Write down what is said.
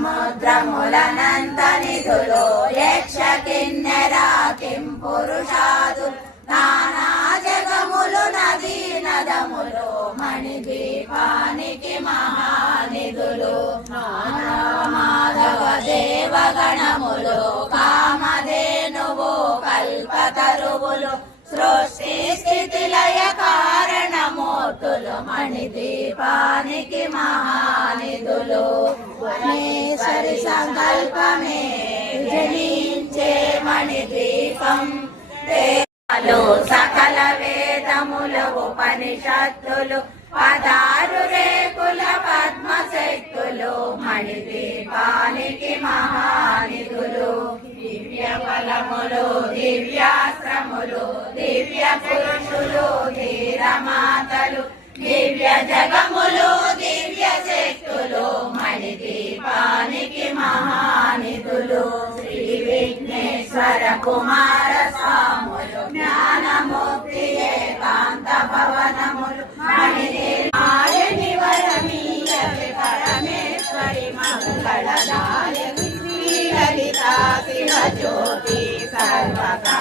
సముద్రములనంత నిధులు యక్ష కిన్నెర కిం పురుషాదులు నానా జగములు నదీ నదములు మణిదీపానికి మహానిధులు మాధవ దేవగణములు కామధేనువు కల్పతరువులు సృష్టి స్థితి లయ కారణమూర్తులు మణిదీపానికి మహానిధులు మహేశ్వరి సంకల్పమే జనించే మణిదీపం సకల వేదముల ఉపనిషత్తులు 16 రేకుల పద్మశక్తులు మణిదీపానికి మహానిధులు దివ్య బలములు దివ్యాశ్రములు దివ్య పురుషులు ధీరమాతలు దివ్య జగములు దివ్య శక్తులు మణిదీపానికి మహానిధులు శ్రీ విఘ్నేశ్వర కుమార స్వాములు జ్ఞానముక్తి ఏకాంత భవనములు మణిదీపాయని వరమీయవే పరమేశ్వరి మంగళదాయని శ్రీ లలితా శివ జ్యోతి సర్వకా